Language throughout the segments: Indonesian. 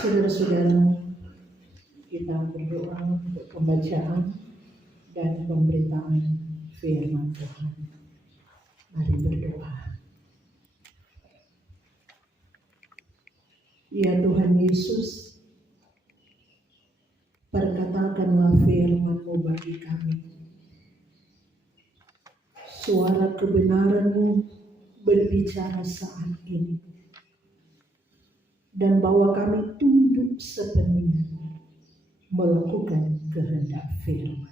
Saudara-saudara, kita berdoa untuk pembacaan dan pemberitaan firman Tuhan. Mari berdoa. Ya Tuhan Yesus, perkatakanlah firman-Mu bagi kami. Suara kebenaran-Mu berbicara saat ini. Dan bahwa kami tunduk sepenuhnya melakukan kehendak firman.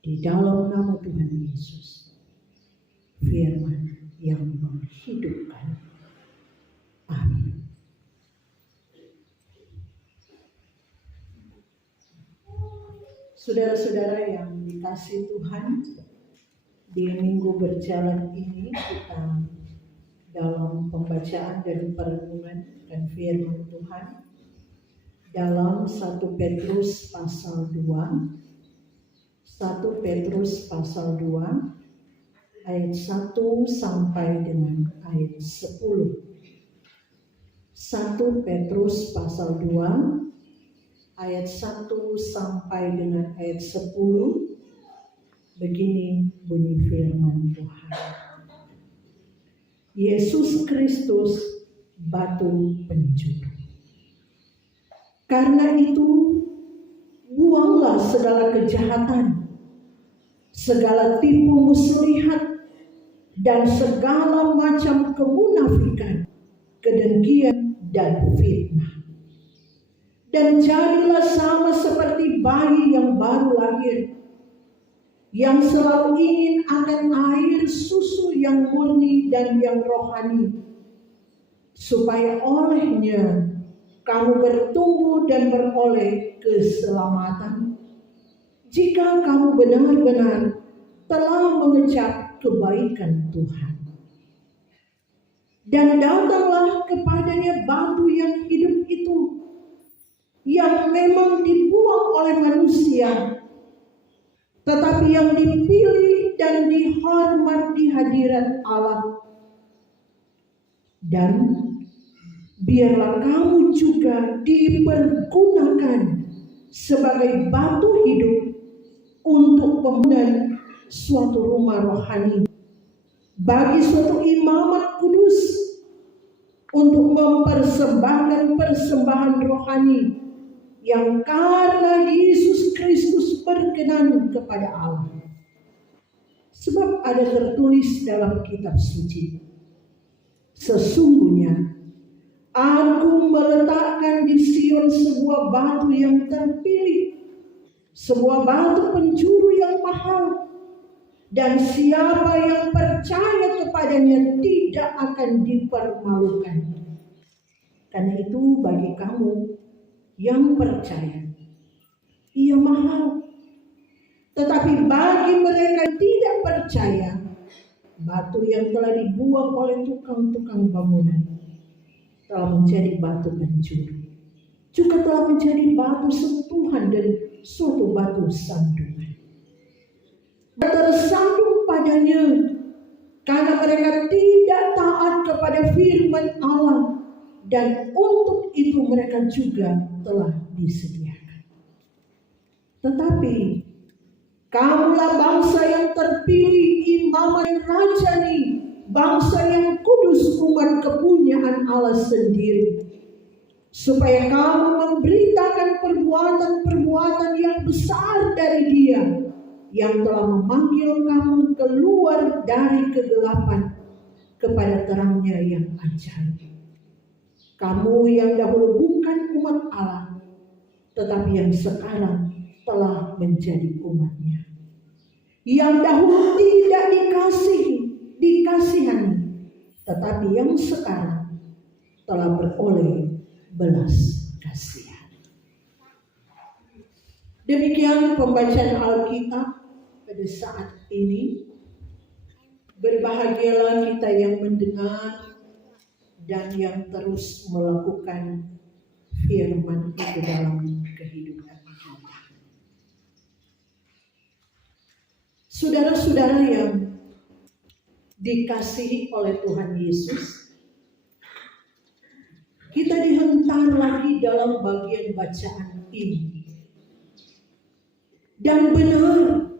Di dalam nama Tuhan Yesus, firman yang menghidupkan. Amin. Saudara-saudara yang dikasihi Tuhan, di minggu berjalan ini kita dalam pembacaan dan perenungan dan firman Tuhan dalam 1 Petrus pasal 2 ayat 1 sampai dengan ayat 10. 1 Petrus pasal 2 ayat 1 sampai dengan ayat 10. Begini bunyi firman Tuhan. Yesus Kristus batu penjuru. Karena itu, buanglah segala kejahatan, segala tipu muslihat, dan segala macam kemunafikan, kedengkian, dan fitnah. Dan jadilah sama seperti bayi yang baru lahir, yang selalu ingin akan air susu yang murni dan yang rohani, supaya olehnya kamu bertumbuh dan beroleh keselamatan, jika kamu benar-benar telah mengejar kebaikan Tuhan. Dan datanglah kepadanya batu yang hidup itu, yang memang dibuang oleh manusia, tetapi yang dipilih dan dihormat di hadirat Allah. Dan biarlah kamu juga dipergunakan sebagai batu hidup untuk pembangunan suatu rumah rohani, bagi suatu imamat kudus, untuk mempersembahkan persembahan rohani yang karena Yesus Kristus berkenan kepada Allah. Sebab ada tertulis dalam kitab suci, sesungguhnya Aku meletakkan di Sion sebuah batu yang terpilih, sebuah batu penjuru yang mahal, dan siapa yang percaya kepadanya tidak akan dipermalukan. Karena itu bagi kamu yang percaya, ia mahal. Tetapi bagi mereka yang tidak percaya, batu yang telah dibuang oleh tukang-tukang bangunan telah menjadi batu pencuri, juga telah menjadi batu sentuhan dan suatu batu sandungan. Tersandung padanya karena mereka tidak taat kepada firman Allah, dan untuk itu mereka juga telah disediakan. Tetapi kamulah bangsa yang terpilih, imaman yang rajani, bangsa yang kudus, umat kepunyaan Allah sendiri, supaya kamu memberitakan perbuatan-perbuatan yang besar dari Dia yang telah memanggil kamu keluar dari kegelapan kepada terangnya yang ajaib. Kamu yang dahulu bukan umat Allah, tetapi yang sekarang telah menjadi umatnya. Yang dahulu tidak dikasihani, tetapi yang sekarang telah beroleh belas kasihan. Demikian pembacaan Alkitab pada saat ini. Berbahagialah kita yang mendengar dan yang terus melakukan firman itu dalam kehidupan kita. Saudara-saudara yang dikasihi oleh Tuhan Yesus, kita dihentar lagi dalam bagian bacaan ini. Dan benar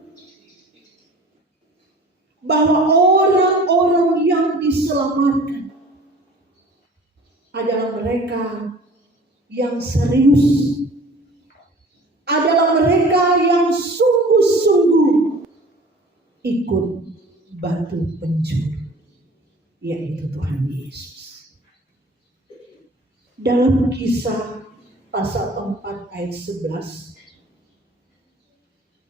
bahwa orang-orang yang diselamatkan adalah mereka yang serius, adalah mereka yang sungguh-sungguh ikut batu pencuri, yaitu Tuhan Yesus. Dalam Kisah pasal 4 ayat 11,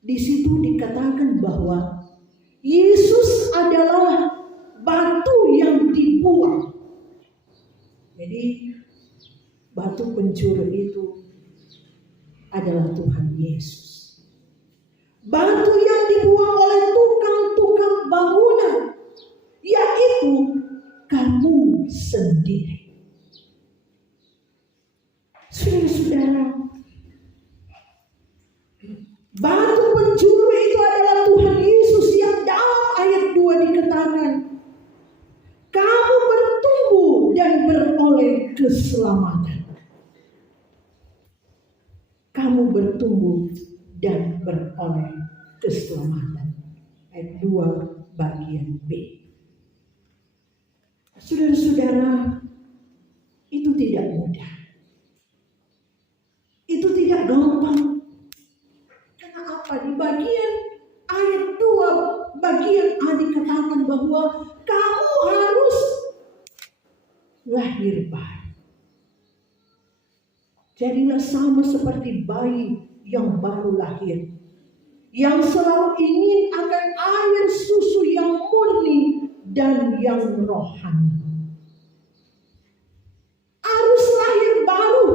di situ dikatakan bahwa Yesus adalah batu yang dibuang. Jadi batu pencuri itu adalah Tuhan Yesus. Batu yang dibuang oleh tukang-tukang bangunan, yaitu kamu sendiri. Saudara-saudara, batu pencuri itu adalah Tuhan Yesus yang dalam ayat 2 dikatakan, kamu bertumbuh dan beroleh keselamatan. Kamu bertumbuh dan beroleh keselamatan. Ayat 2 bagian B. Saudara-saudara, itu tidak mudah. Itu tidak gampang. Karena apa? Di bagian ayat 2 bagian A dikatakan bahwa kamu harus lahir baru. Jadilah sama seperti bayi yang baru lahir, yang selalu ingin akan air susu yang murni dan yang rohani. Harus lahir baru.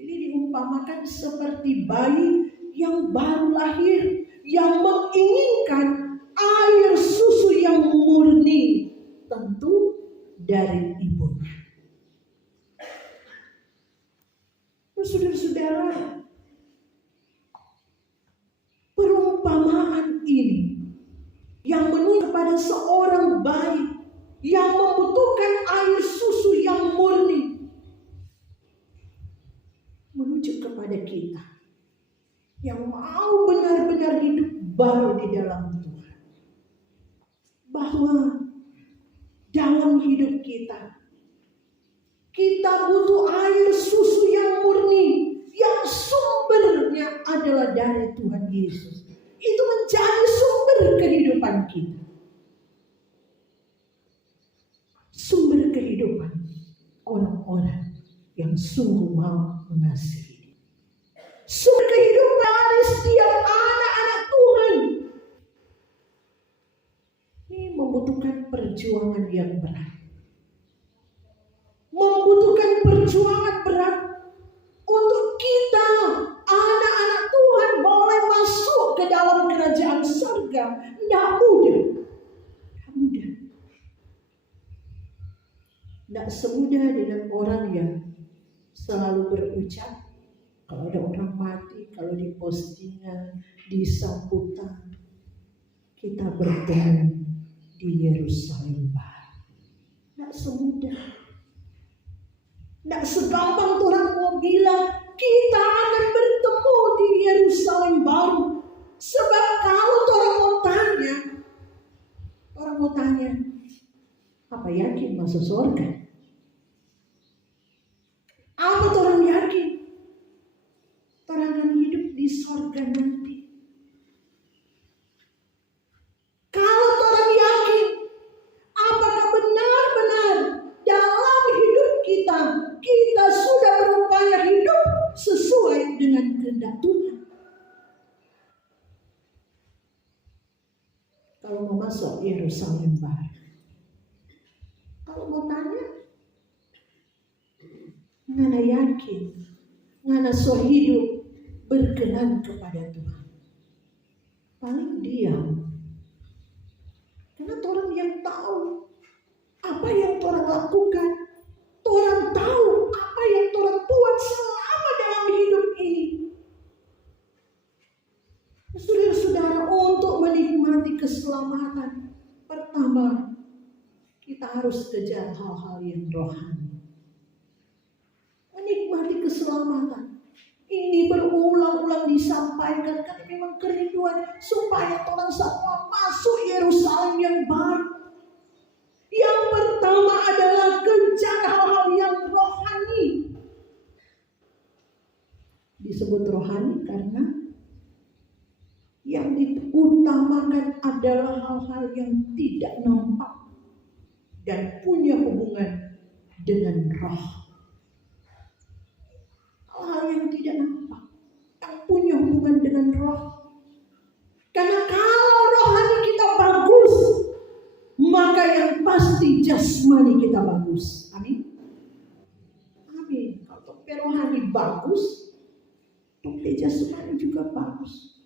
Ini diumpamakan seperti bayi yang baru lahir, yang menginginkan air susu yang murni, tentu dari ibunya. Saudara-saudara, perumpamaan ini yang menunjuk kepada seorang bayi yang membutuhkan air susu yang murni, menuju kepada kita yang mau benar-benar hidup baru di dalam Tuhan. Bahwa dalam hidup kita butuh air susu yang murni, yang sumbernya adalah dari Tuhan Yesus. Itu menjadi sumber kehidupan kita. Sumber kehidupan orang-orang yang sungguh mau mengasihi. Sumber kehidupan dari setiap anak-anak Tuhan membutuhkan perjuangan yang berat. Membutuhkan perjuangan berat untuk kita, anak-anak Tuhan, boleh masuk ke dalam kerajaan surga. Tidak mudah. Tidak mudah. Tidak semudah dengan orang yang selalu berucap, kalau ada orang mati, kalau di postingan, di sambutan, kita bertemu di Yerusalem Baru. Tidak semudah. Tidak segampang orang mau bilang kita akan bertemu di Yerusalem Baru. Sebab kalau orang mau tanya, apa yakin masuk surga? Apa orang yakin orang akan hidup di surga nanti? Kalau orang yakin, apakah benar-benar dalam hidup kita sudah berupaya hidup sesuai dengan kehendak Tuhan? Kalau mau masuk Yerusalem Baru, kalau mau tanya, ngana yakin, ngana so hidup berkenan kepada Tuhan? Paling diam. Karena orang yang tahu apa yang orang lakukan, orang tahu apa yang orang buat selama dalam hidup ini. Saudara-saudara, untuk menikmati keselamatan, pertama kita harus kejar hal-hal yang rohani. Menikmati keselamatan ini berulang-ulang disampaikan karena memang kerinduan supaya orang semua masuk Yerusalem yang baru. Yang pertama adalah kejar hal-hal yang rohani. Disebut rohani karena yang diutamakan adalah hal-hal yang tidak nampak dan punya hubungan dengan roh. Hal-hal yang tidak nampak, yang punya hubungan dengan roh. Karena kalau rohani kita bagus, maka yang pasti jasmani kita bagus. Amin. Amin. Kalau rohani bagus, jasmani juga bagus.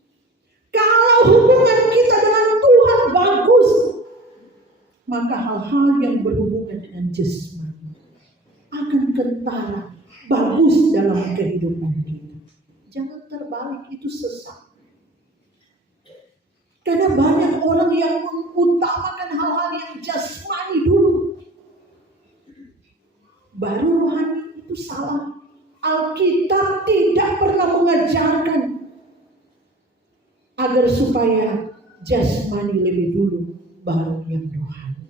Kalau hubungan kita dengan Tuhan bagus, maka hal-hal yang berhubungan dengan jasmani akan kentara, bagus dalam kehidupan kita. Jangan terbalik, itu sesat. Karena banyak orang yang mengutamakan hal-hal yang jasmani dulu, baru rohani. Itu salah. Alkitab tidak pernah mengajarkan agar supaya jasmani lebih dulu, baru yang rohani.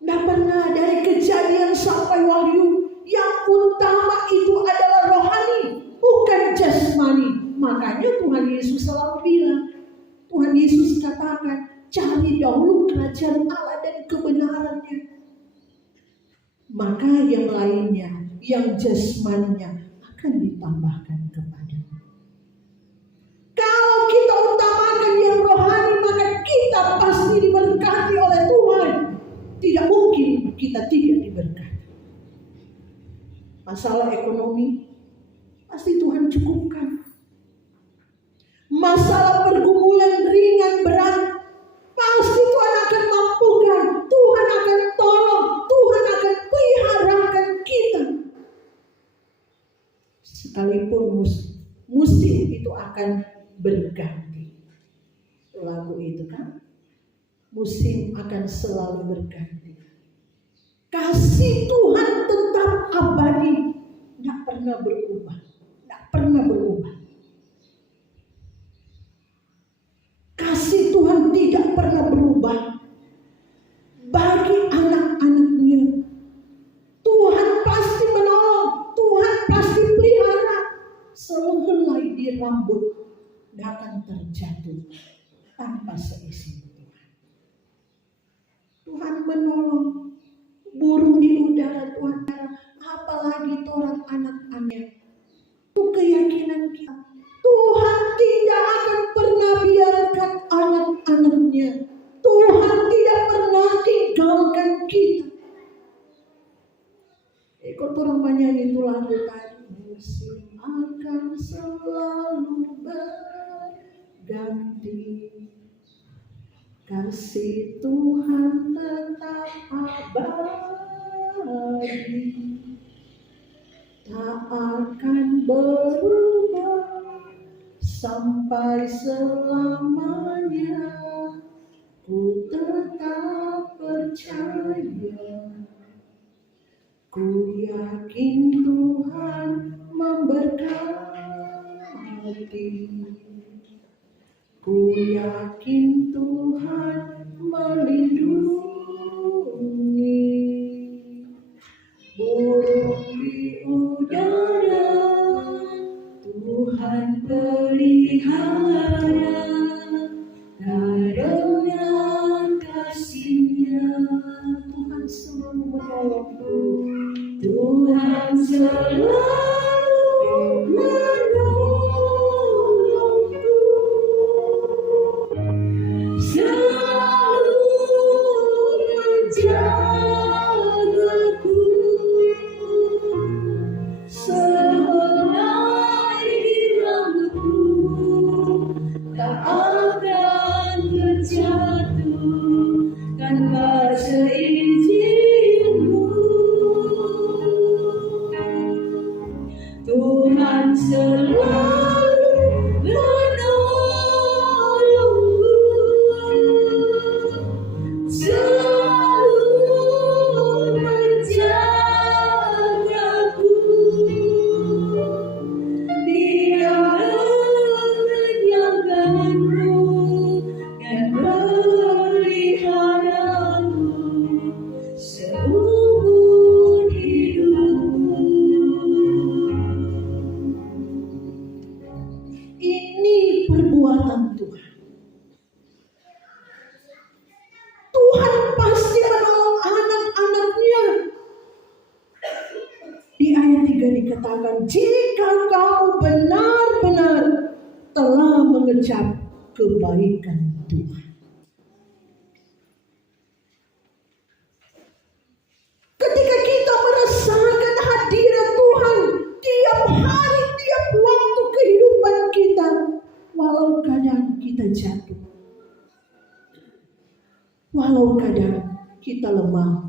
Tidak pernah. Dari Kejadian sampai Wahyu, yang utama itu adalah rohani, bukan jasmani. Makanya Tuhan Yesus selalu bilang, Tuhan Yesus katakan, cari dahulu kerajaan Allah dan kebenarannya, maka yang lainnya, yang jasmaninya akan ditambahkan kepadamu. Kalau kita utamakan yang rohani, maka kita pasti diberkati oleh Tuhan. Tidak mungkin kita tidak diberkati. Masalah ekonomi pasti Tuhan cukupkan. Masalah pergumulan ringan berat pasti Tuhan akan mampukan. Tuhan akan tolong. Tuhan akan peliharakan kita. Sekalipun musim itu akan berganti. Lagu itu kan, musim akan selalu berganti. Kasih Tuhan tetap abadi, tidak pernah berubah, tidak pernah berubah. Kasih Tuhan tidak pernah berubah bagi anak-anaknya. Tuhan pasti menolong, Tuhan pasti pelihara. Sehelai di rambut tidak akan terjatuh tanpa seizin Tuhan. Tuhan menolong. Burung di udara Tuhan, apalagi orang anak-anaknya. Itu keyakinan kita. Tuhan tidak akan pernah biarkan anak-anaknya lagu tadi, musim akan selalu berganti, kasih Tuhan tetap abadi, tak akan berubah sampai selamanya. Ku tetap percaya, ku yakin Tuhan memberkati, ku yakin Tuhan melindungi. Burung di udara Tuhan pelihara, karena kasih-Nya Tuhan selalu menolongku, Tuhan selalu menolongku, selalu menjagaku, selai rambutku tak akan terjatuh tanpa seizinku. Tuhan selalu menolongku, selalu menjagaku, Dia menyanggaku dan meliharaku seumur hidupku. Ini perbuatan Tuhan. Tuhan pasti menolong anak-anaknya. Di ayat 3 dikatakan, jika kamu benar-benar telah mengejar kebaikan Tuhan. Ketika kita merasakan hadirat Tuhan tiap hari, tiap waktu kehidupan kita, walau kadang kita jatuh, walau kadang kita lemah,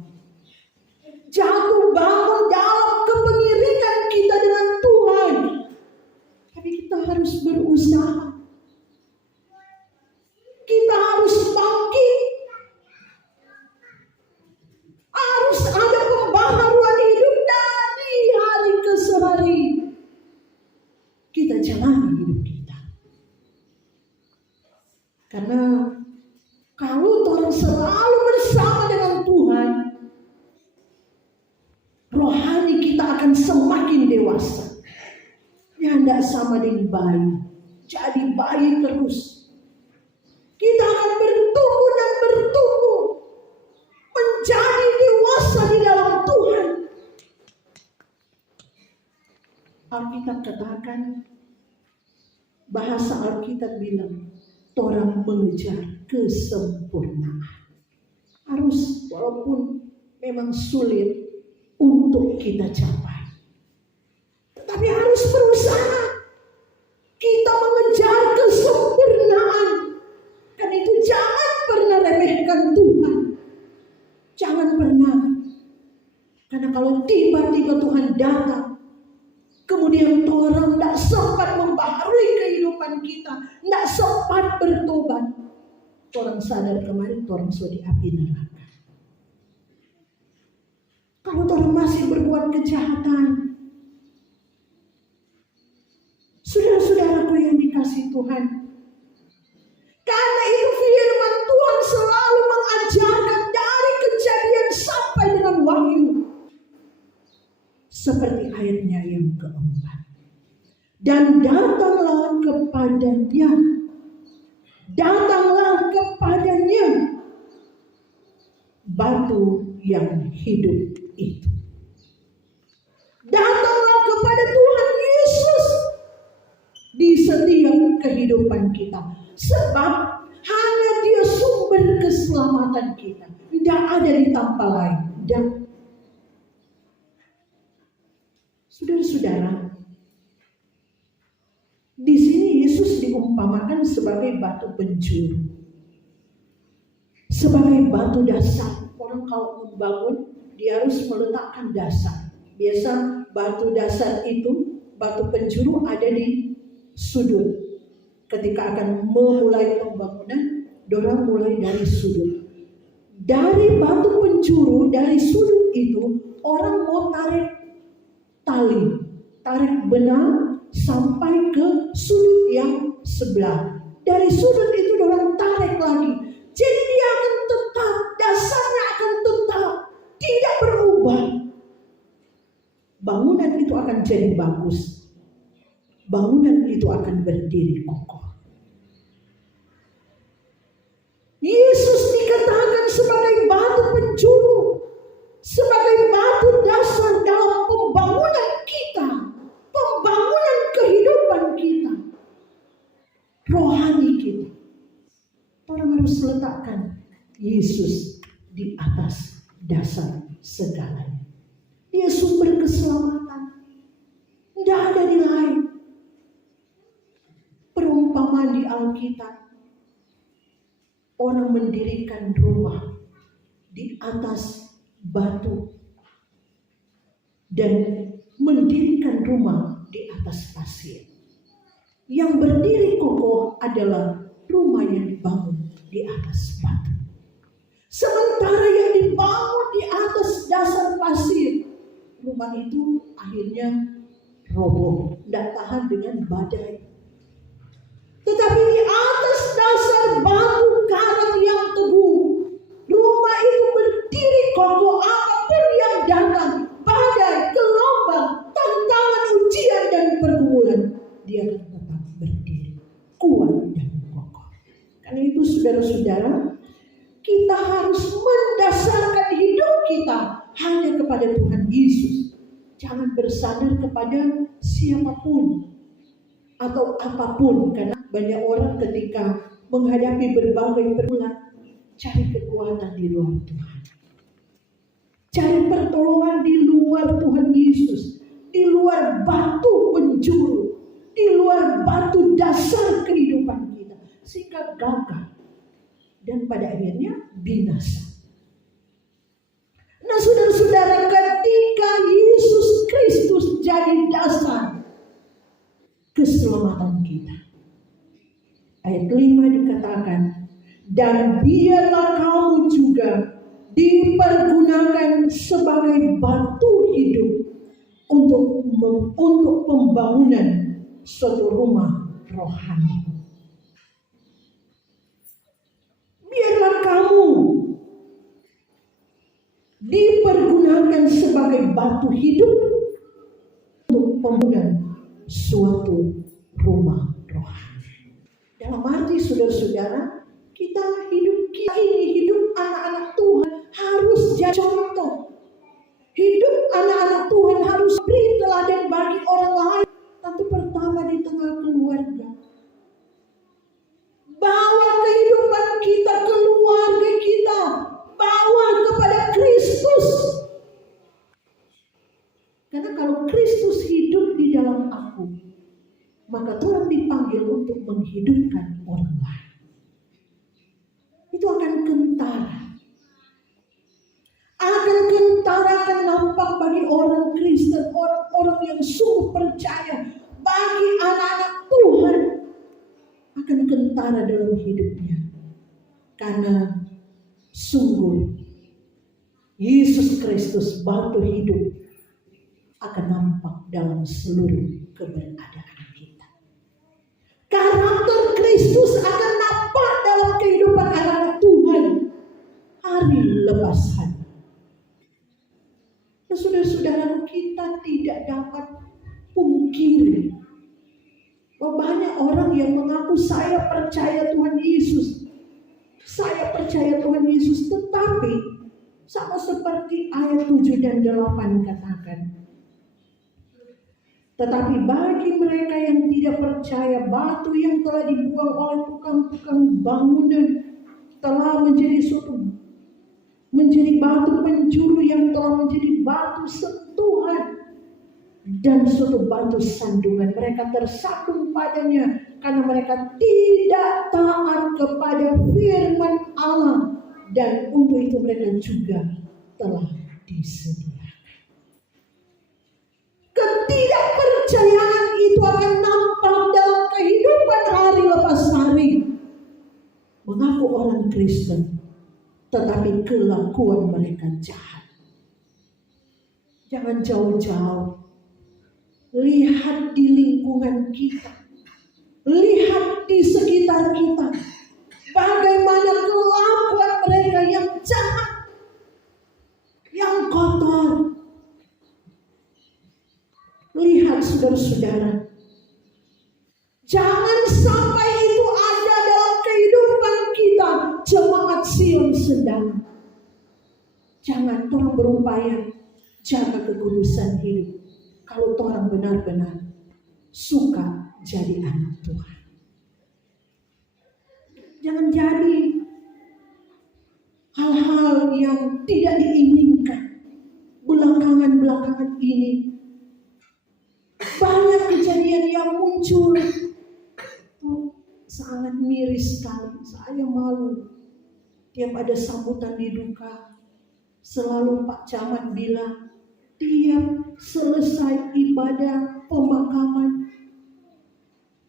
jatuh bangun dalam kepemirikan kita dengan Tuhan, tapi kita harus berusaha, kita harus bangkit, harus ada pembaharuan hidup dari hari ke hari. Kita jalani hidup kita, karena kalau orang selalu bersama dengan Tuhan, rohani kita akan semakin dewasa. Ya, tidak sama dengan bayi. Jadi bayi terus. Kita akan bertumbuh dan bertumbuh menjadi dewasa di dalam Tuhan. Alkitab katakan, bahasa Alkitab bilang, orang mengejar kesempurnaan. Harus, walaupun memang sulit untuk kita capai, tetapi harus berusaha. Kita mengejar kesempurnaan. Karena itu jangan pernah remehkan Tuhan. Jangan pernah. Karena kalau tiba-tiba Tuhan datang, kemudian orang tidak sempat membaharui kehidupan kita, tidak sempat bertobat, orang sadar kemarin orang sudah di api neraka. Kalau orang masih berbuat kejahatan, saudara-saudaraku yang dikasihi Tuhan, karena itu firman Tuhan selalu mengajarkan dari Kejadian sampai dengan Wahyu, seperti ayatnya yang keempat. Dan datanglah kepadanya batu yang hidup itu. Datanglah kepada Tuhan Yesus di setiap kehidupan kita, sebab hanya Dia sumber keselamatan kita. Tidak ada di tempat lain. Dan Saudara-saudara, di sini Yesus diumpamakan sebagai batu penjuru, sebagai batu dasar. Orang kalau membangun, dia harus meletakkan dasar. Biasa batu dasar itu, batu penjuru ada di sudut. Ketika akan memulai pembangunan, dorang mulai dari sudut. Dari batu penjuru, dari sudut itu, orang mau tarik tali, tarik benang sampai ke sudut yang sebelah. Dari sudut itu dorang tarik lagi. Jadi dia akan tetap, dasarnya akan tetap, tidak berubah. Bangunan itu akan jadi bagus. Bangunan itu akan berdiri kokoh. Yesus dikatakan sebagai batu penjuru, sebagai batu dasar dalam pembangunan kita, pembangunan kehidupan kita, rohani kita. Orang harus letakkan Yesus di atas dasar segalanya. Dia sumber keselamatan. Tidak ada di lain. Perumpamaan di Alkitab, orang mendirikan rumah di atas batu dan mendirikan rumah di atas pasir. Yang berdiri kokoh adalah rumah yang dibangun di atas batu. Sementara yang dibangun di atas dasar pasir, rumah itu akhirnya roboh, tidak tahan dengan badai. Tetapi di atas dasar batu karang yang teguh, rumah itu berdiri kokoh apapun yang datang, badai, gelombang, tantangan, ujian dan pergumulan, dia akan tetap berdiri kuat dan kokoh. Karena itu saudara-saudara, kita harus mendasarkan hidup kita hanya kepada Tuhan Yesus. Jangan bersandar kepada siapapun atau apapun, karena banyak orang ketika menghadapi berbagai pergumulan cari kekuatan di luar Tuhan, cari pertolongan di luar Tuhan Yesus, di luar batu penjuru, di luar batu dasar kehidupan kita, sehingga gagal dan pada akhirnya binasa. Nah saudara-saudara, ketika Yesus Kristus jadi dasar keselamatan kita, ayat 5 dikatakan, dan biarlah kamu juga dipergunakan sebagai batu hidup untuk pembangunan suatu rumah rohani. Biarlah kamu dipergunakan sebagai batu hidup untuk pembangunan suatu rumah rohani. Dalam arti saudara-saudara, kita hidup anak-anak Tuhan harus jadi contoh. Hidup anak-anak Tuhan harus beri teladan bagi orang lain. Tentu pertama di tengah keluarga. Bawa kehidupan kita, keluarga kita, bawa kepada Kristus. Karena kalau Kristus hidup di dalam aku, maka Tuhan dipanggil untuk menghidupkan orang lain. Itu akan kentara. Akan nampak bagi orang Kristen, orang-orang yang sungguh percaya, bagi anak-anak Tuhan, akan kentara dalam hidupnya. Karena sungguh Yesus Kristus batu hidup akan nampak dalam seluruh keberadaan kita. Karakter Kristus akan nampak dalam kehidupan anak-anak Tuhan hari lepas hari. Nah, saudara-saudara, kita tidak dapat pungkiri bahwa banyak orang yang mengaku saya percaya Tuhan Yesus, saya percaya Tuhan Yesus, tetapi sama seperti ayat 7 dan 8 katakan, tetapi bagi mereka yang tidak percaya, batu yang telah dibuang oleh tukang-tukang bangunan telah menjadi batu penjuru yang telah menjadi batu sentuhan dan suatu batu sandungan. Mereka tersandung padanya karena mereka tidak taat kepada firman Allah, dan untuk itu mereka juga telah disediakan. Ketidakpercayaan itu akan nampak dalam kehidupan hari lepas hari. Mengaku orang Kristen, tetapi kelakuan mereka jahat. Jangan jauh-jauh. Lihat di lingkungan kita. Lihat di sekitar kita. Bagaimana kelakuan mereka yang jahat, yang kotor. Lihat saudara-saudara. Jangan sampai itu ada dalam kehidupan kita. Jemaat Sion sedang. Jangan orang berupaya jaga kekudusan hidup. Kalau orang benar-benar suka jadi anak Tuhan. Jangan jadi hal-hal yang tidak diinginkan. Belakangan ini banyak kejadian yang muncul. Sangat miris sekali. Saya malu. Tiap ada sambutan di duka, selalu Pak Camat bilang, tiap selesai ibadah pemakaman,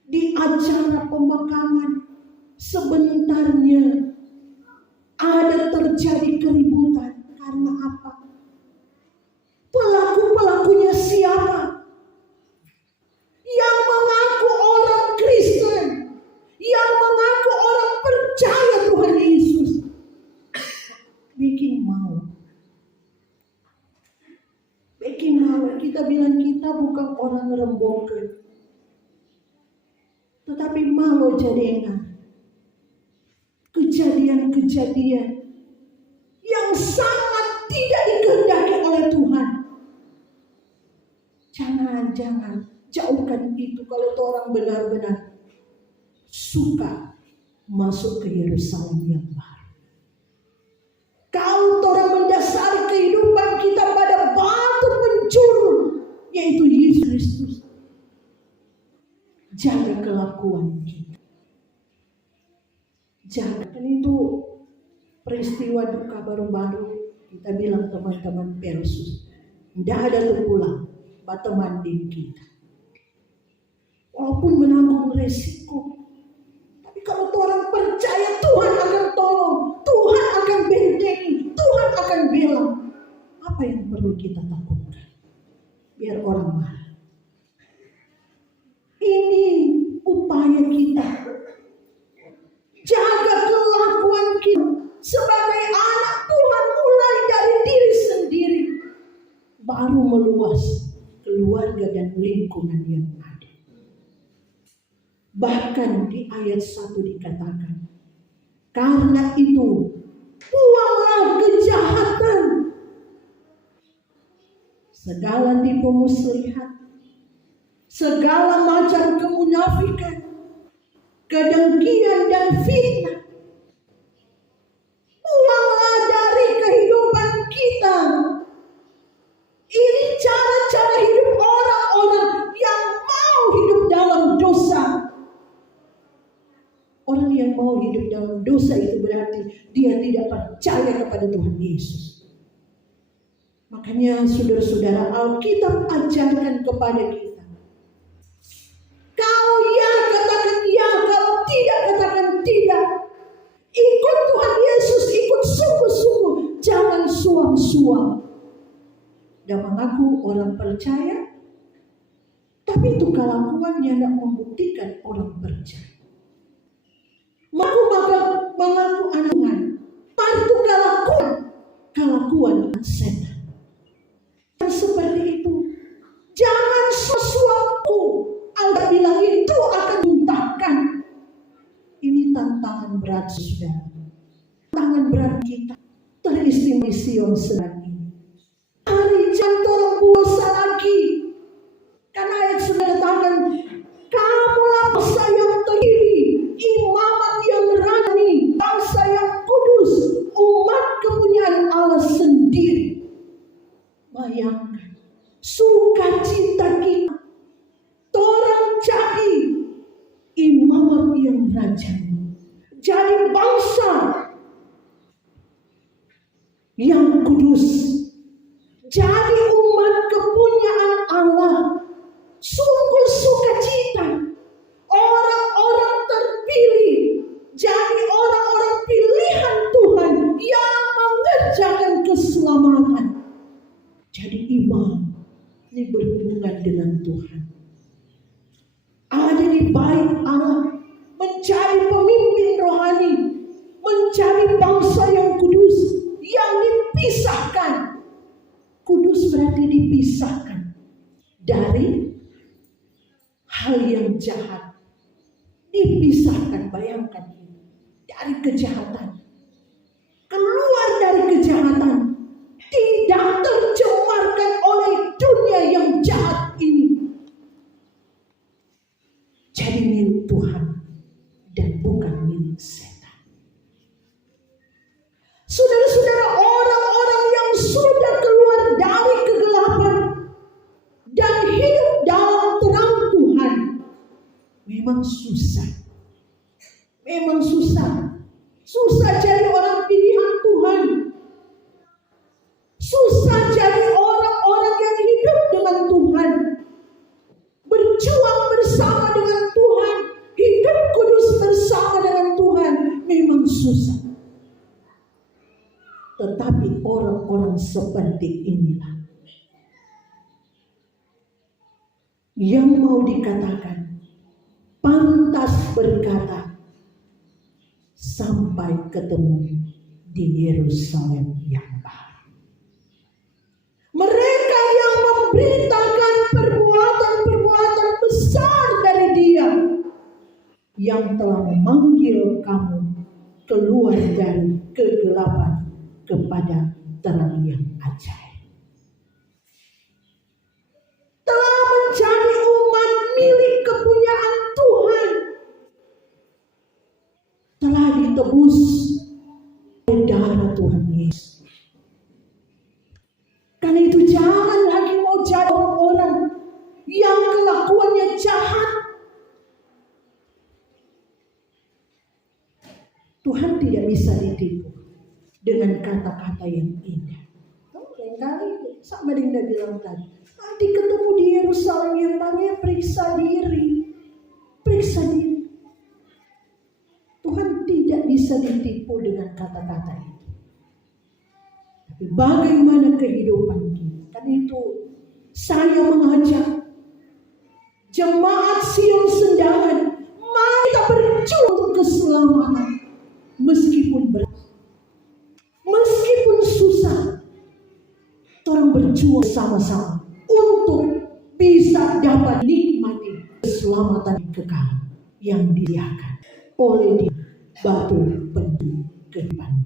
di acara pemakaman, sebentarnya ada terjadi keributan. Karena apa? Pelaku-pelakunya siapa? Yang mengaku orang Kristen, yang mengaku orang percaya Tuhan Yesus, bikin malu. Kita bilang kita bukan orang rembokan, tetapi malu jadengan. Kejadian-kejadian yang sangat tidak dikehendaki oleh Tuhan. Jangan jauhkan itu kalau orang benar-benar suka masuk ke Yerusalem yang baru. Kalau orang mendasari kehidupan kita pada batu penjuru, yaitu Yesus Kristus, jaga kelakuan kita. Jangan itu peristiwa duka baru-baru kita bilang teman-teman Persus, tidak ada pulang teman kita. Walaupun menanggung resiko, tapi kalau orang percaya Tuhan akan tolong, Tuhan akan bentengi, Tuhan akan bela. Apa yang perlu kita takutkan? Biar orang marah. Ini upaya kita. Jaga kelakuan kita sebagai anak Tuhan mulai dari diri sendiri, baru meluas keluarga dan lingkungan yang ada. Bahkan di ayat 1 dikatakan, karena itu buanglah kejahatan, segala tipu muslihat, segala macam kemunafikan, kedengkian dan fitnah. Buanglah dari kehidupan kita. Ini cara-cara hidup orang-orang yang mau hidup dalam dosa. Orang yang mau hidup dalam dosa itu berarti dia tidak percaya kepada Tuhan Yesus. Makanya saudara-saudara, Alkitab ajarkan kepada kita. Kalau ya katakan ya, kalau tidak katakan tidak. Ikut Tuhan Yesus, ikut sungguh-sungguh, jangan suam-suam. Dan mengaku orang percaya, tapi itu kelakuan yang tidak membuktikan orang percaya. Mengaku anak Tuhan, tapi itu kelakuan setan. Dan seperti itu, jangan sesuatu Allah bilang itu akan muntahkan. Ini tantangan berat saudara. Tantangan berat kita teristimewa Sion sedang ini. Hari jangan puasa lagi. Karena ayat sudah katakan, kamulah bangsa yang terdiri, imamat yang rani, bangsa yang kudus, umat kepunyaan Allah sendiri. Bayangkan, sukacita kita, torang jadi imamat yang raja, jadi bangsa yang kudus, jadi umat kepunyaan Allah. Sungguh sukacita, orang-orang terpilih, jadi orang-orang pilihan Tuhan yang mengerjakan keselamatan, jadi imam ini berhubungan dengan Tuhan, ada di bait Allah, menjadi pemimpin rohani, menjadi bangsa yang kudus, yang dipisahkan. Kudus berarti dipisahkan dari hal yang jahat, dipisahkan. Bayangkan, dari kejahatan, keluar dari kejahatan, tidak tercemarkan oleh dunia yang jahat ini, jadi milik Tuhan dan bukan milik setan. Saudara-saudara, orang-orang yang sudah keluar dari kegelapan dan hidup dalam terang Tuhan memang susah. Memang susah. Susah jadi orang pilihan Tuhan. Susah jadi orang-orang yang hidup dengan Tuhan, berjuang bersama dengan Tuhan, hidup kudus bersama dengan Tuhan. Memang susah. Tetapi orang-orang seperti inilah yang mau dikatakan pantas berkata sampai ketemu di Yerusalem yang baru. Mereka yang memberitakan perbuatan-perbuatan besar dari Dia yang telah memanggil kamu keluar dari kegelapan kepada terang yang ajaib, telah menjadi umat milik kepunyaan Tuhan, telah ditebus oleh darah Tuhan Yesus. Karena itu jangan lagi mau jadi orang yang kelakuannya jahat. Tuhan tidak bisa ditipu dengan kata-kata yang indah. Lain kali sama Dinda bilang tadi, nanti ketemu di Yerusalem yang banyak, periksa diri. Periksa diri. Tuhan tidak bisa ditipu dengan kata-kata itu. Tapi bagaimana kehidupan kita? Kan itu saya mengajak jemaat Sion Sendangan, mari kita berjuang untuk keselamatan. Meskipun berat, meskipun susah, orang berjuang sama-sama untuk bisa dapat nikmati keselamatan kekal yang disediakan oleh Dia, batu penting kehidupan.